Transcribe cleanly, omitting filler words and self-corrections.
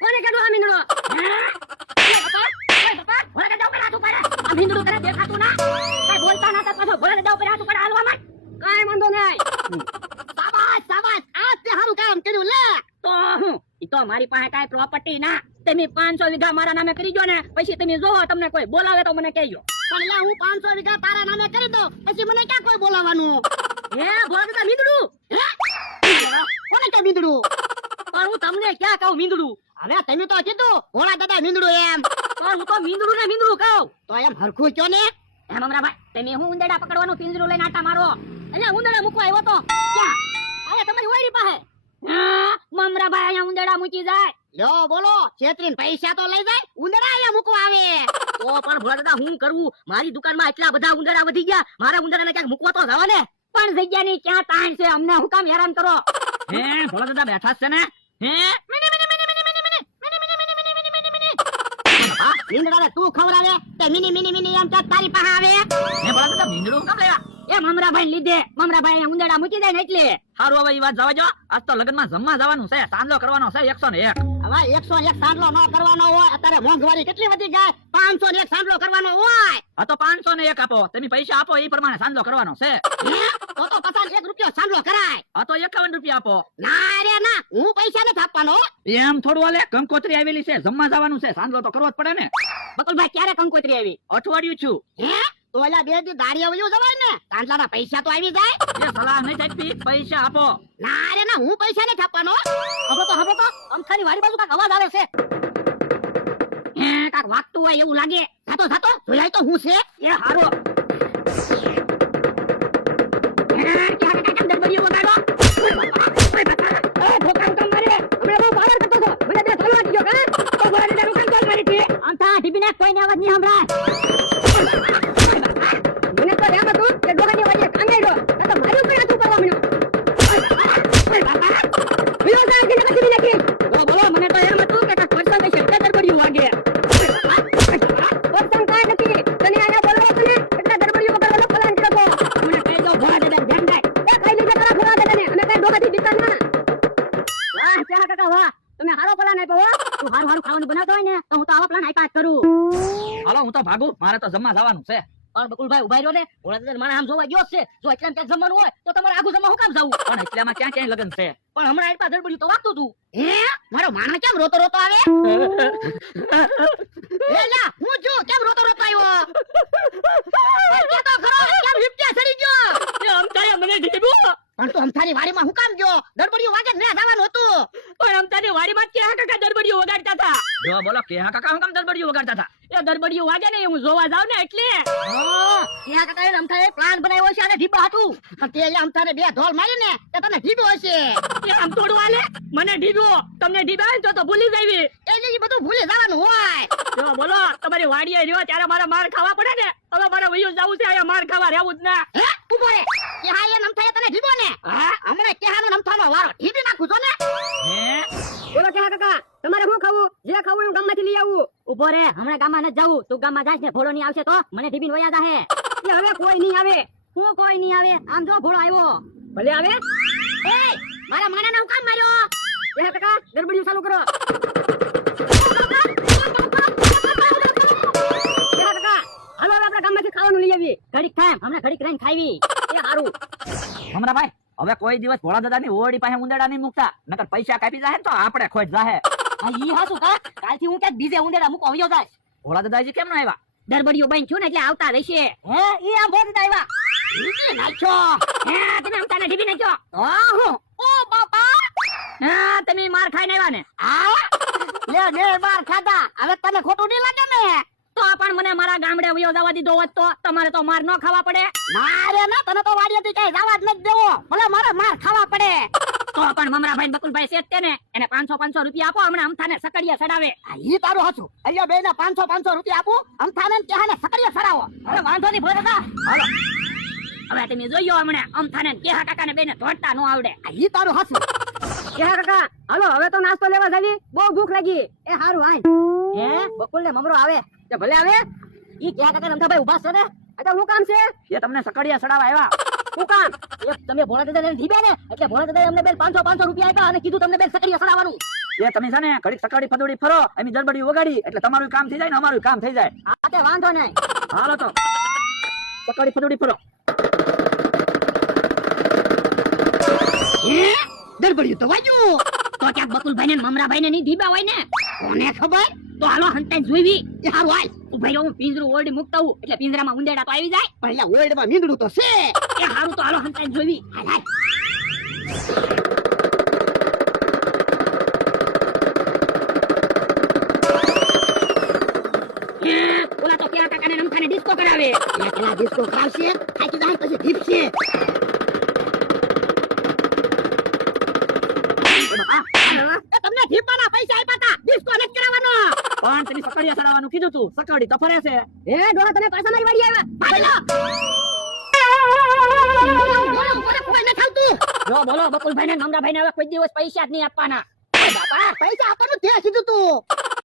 કોને કીધું આ મીંદડો બાપા ભોળા દાદા ઉપર હાથ ઉપાડે આ મીંદડું કરે દેખાતું ના કઈ બોલતા ના તો પાછો ભોળા દાદા ઉપર હાથ ઉપાડે હાલવા માંડ કાઈ વાંધો નહીં શાબાશ શાબાશ આ તે સારું કામ કર્યું લે તો હું ઈ તો મારી પાસે કાઈ પ્રોપર્ટી ના તમે 500 વીઘા મારા નામે કરી દો ને પછી તમે જોવો તમને કોઈ બોલાવે તો મને કહેજો પણ યા હું 500 વીઘા તારા નામે કરી દઉં પછી મને ક્યાં કોઈ બોલાવાનું હે ભોળા દાદા મીંદડું હે કોને કે મીંદડું પણ હું તમને ક્યાં કહું મીંદડું હવે તમે તો કીધું ભોળા દાદા મીંદડું એમ પણ હું તો મીંદડું ને મીંદડું કહું તો એમ હરખું કયો ને હે મમરાભાઈ તમે હું ઉંદરડા પકડવાનું પિંજરું લઈને આટા મારો અને ઉંદરડા મૂકવા આવ્યો તો ક્યાં આયા તમારી વાડી પાસે મમરાભાઈ અહીંયા ઉંદરડા મૂકી જાય લ્યો બોલો છેતરીને પૈસા તો લઈ જાય ઉંદરડા અહીંયા મૂકવા આવે તો પણ ભોળા દાદા હું કરું મારી દુકાનમાં એટલા બધા ઉંદરડા વધી ગયા મારે ઉંદરડાને ક્યાંક મૂકવા તો જવા ને પણ જગ્યાની ક્યાં તાણ છે અમને હું કામ હેરાન કરો હે ભોળા દાદા બેઠા છે ને હે મીંદડાને તું ખવડાવે તે મિની મિની મિની એમ તારી પાસે આવે હે ભોળા દાદા મીંદડું કેમ લેવા એ મમરાભાઈ લીધે મમરાભાઈ ઉંદરડા મૂકી દે ને એટલે હારું હવે ઈ વાત જવા જો આજ તો લગનમાં જમવા જવાનું છે સાંજલો કરવાનો છે 101 હવે 101 સાંડલો ન કરવાનો હોય અત્યારે મોંઘવારી કેટલી વધી જાય 501 સાંડલો કરવાનો હોય આ તો 501 આપો તમે પૈસા આપો એ પ્રમાણે સાંજલો કરવાનો છે તો 51 રૂપિયો સાંડલો કરાય આ તો 51 રૂપિયા આપો ના રે ના હું પૈસા નથી આપવાનો એમ થોડું હાલે કંકોત્રી આવેલી છે જમવા જવાનું છે સાંજલો તો કરવો જ પડે ને બકુલભાઈ ક્યારે કંકોત્રી આવી અઠવાડિયું છું હે તો ઓલા બે દી દાડિયા વયું જવાય ને સાંડલાના પૈસા તો આવી જાય એ સલાહ નહીં આપી પૈસા આપો ના રે ના હું પૈસા નથી આપવાનો હવે તો અમથાની વાડી બાજુ કાક અવાજ આવે છે હે કાક વાગતું હોય એવું લાગે જાતો જોયાય તો હું છે એ હારો કોઈને અવાજ નહીં સંભળાય મને તો એમ હતું કે ડોગાની વાડીએ કાંગાડ્યો આ તો મારું પણ આતું કરવા મળ્યું બીજો સાહેબ કે નથી લખી બોલો મને તો એમ હતું કે આ પરસંગ છે એટલે દરબડિયું વાગે પરસંગ કાય નથી તને આને બોલવા છે એટલે દરબડિયું વગરનો પ્લાન કરતો મને કહી દો ભોળા દાદા ધ્યાન રાખ એ કઈ લીધે તારા ભોળા દાદાને અમે કઈ ડોગાથી દીતા ના વાહ ચાહા કાકા વાહ તમે હારો પ્લાન આપ્યો હો તું હારું ખાવાનું બનાવતો હોય ને તો હું તો આવો પ્લાન આપ્યા જ કરું હાલો હું તો ભાગું મારે તો જમવા જવાનું છે પણ બકુલભાઈ ઉભા રહ્યો ને ભોળા દાદા મને આમ જોવા ગયો છે જો એટલામાં ક્યાંક જમવાનું હોય તો તમારે આગું જમવા હું કામ જાવું પણ એટલામાં ક્યાં ક્યાં લગન છે પણ હમણાં આટલા દરબડ્યું તો વાગતું તું હે મારો માણસ કેમ રોતો આવે એ લા હું જો કેમ રોતો આવ્યો કે તો ખરો કેમ હિપટ્યા સડી ગયો એ અમતાએ મને ઢીબો પણ તું અમથાની વાડીમાં હું કામ ગયો દરબડ્યું વાગે ને જવાનું હતું પણ અમતાની વાડીમાં ક્યાં કાકા દરબડીઓ વગાડતા હતા જો બોલો કે હા કાકા હું કામ દરબડીઓ વગાડતા હતા એ દરબડીઓ વાગે ને હું જોવા જાવ ને એટલે ત્યાં કાકાએ અમથાએ પ્લાન બનાવ્યો છે અને ઢીબા હતું તે અમથાને બે ઢોલ મારી ને તે તને ઢીબો હશે એ આમ થોડું હાલે મને ઢીબો તમને ઢીબા ને તો ભૂલી જાવી એટલે ઈ બધું ભૂલી જવાનું હોય જો બોલો તમારી વાડીએ રહ્યો ત્યારે મારે માર ખાવા પડે ને હવે મારે વયું જાવું છે અહીંયા માર ખાવા રહેવું જ ના હે ઉભો રે કે હા એ નમથાએ તને ઢીબો ને હા હમણે કેહાનો નમથાનો વારો ઢીબી નાખું છો ને હે બોલો કે કાકા તમારે શું ખાવું જે ખાવું હું ગામમાંથી લઈ આવું ઉભો રે હમણાં ગામમાં ન જાવું તું ગામમાં જાશ ને ભોળો નહીં આવશે તો મને ઢીબીને વયા જાહે એ હવે કોઈ નહીં આવે હું કોઈ નહીં આવે આમ જો ભોળો આવ્યો ભલે આવે એ મારા માનાને હું કામ માર્યો એ કાકા ગરબડિયું ચાલુ કરો કાકા હાલો આપણે ગામમાંથી ખાવાનું લઈ આવીએ ઘડીક ખાય હમણાં ઘડીક રહીને ખાવી એ સારું હમણાં ભાઈ હવે કોઈ દિવસ ભોળા દાદાની ઓરડી પાસે ઉંદરડા નહીં મૂકતા નકર પૈસા કાપી જાહે તો આપણે ખોટ જાહે આ ઈ હાસુ કા કાલથી હું ક્યાંક બીજે ઉંદેડા મૂકો આવ્યો જાય ભોળા દાદાજી કેમ ન આવ્યા દરબડીઓ બન છું ને એટલે આવતા રહેશે હે ઈ આમ બોલ આવ્યા ઢીબી નાખ્યો હે તમે આમ તને ઢીબી નાખ્યો ઓહો ઓ બાપા હા તમે માર ખાઈને આવ્યા ને હા લે માર ખાધા હવે તને ખોટું નહીં લાગે ને તો પણ મને મારા ગામડે વયો જવા દીધો હોત તો તમારે તો માર ન ખાવા પડે મારે ના તને તો વાડીએથી કઈ જવા જ નથી દેવો ભલે મારે માર ખાવા પડે તો પણ મમરાભાઈ બકુલભાઈ છે તે ને એને 500 રૂપિયા આપો હમણાં અમથાને સકડિયા ચડાવે ઈ તારું હાચું અહીંયા બેને 500 રૂપિયા આપું અમથાને કેહાને સકડિયા ચડાવો હવે વાંધો નહીં ભોળા દાદા હાલો હવે તમે જોયો હમણાં અમથાને કેહા કાકાને બેને ધોડતા ન આવડે ઈ તારું હાચું કેહા કાકા હાલો હવે તો નાસ્તો લેવા જાવી બહુ ભૂખ લાગી એ હારું આય હે બકુલ ને મમરો આવે તે ભલે આવે ઈ કેહા કાકા અમથાભાઈ ઊભા છો ને એટલે હું કામ છે એ તમને સકડિયા ચડાવવા આવ્યા શું કામ એ તમે ભોળા દાદાને ઢીબે ને એટલે ભોળા દાદાએ અમને બેન 500 રૂપિયા આપ્યા અને કીધું તમને બેન સકડિયા ચડાવવાનું એ તમે છે ને ઘડીક સકાડી ફદોડી ફરો એની દરબડી વગાડી એટલે તમારું કામ થઈ જાય ને અમારું કામ થઈ જાય. આ તે વાંધો નહીં. હાલો તો સકાડી ફદોડી ફરો. દરબડિયું તો વાગ્યું. તો ક્યાંક બકુલભાઈ ને મમરાભાઈ ને નહીં ધીબા હોય ને. કોને ખબર? તો હાલો હંતાઈ જોઈવી. એ હારું હાલ. ઉભા રહો, હું પિંજરું ઓરડી મૂકતા હું એટલે પિંજરામાં ઉંદેડા તો આવી જાય. પણ એટલે ઓરડીમાં મીંદડું તો છે. એ હારું તો હાલો હંતાઈ જોઈવી. હાલ હાલ. ઓલા તો ક્યાં કાકાને નમખાને ડિસ્કો કરાવે. એટલે પેલા ડિસ્કો કરાવશે, થાકી જાય પછી ધીપશે. તમને ધીપાના પૈસા આપ્યા તા, ડિસ્કો નથી કરાવવાનો. પણ તમે સકાડિયા ચડાવવાનું કીધું તું, સકાડી તો ફરે છે. એ ડોહા તમે પાછા મારી વાડી આવ્યા. કોઈ ન ખાવતું. જો બોલો બકુલભાઈ ને નમરાભાઈ ને હવે કોઈ દિવસ પૈસા જ નહીં આપવાના. બાપા પૈસા આપવાનું તે કીધું તું.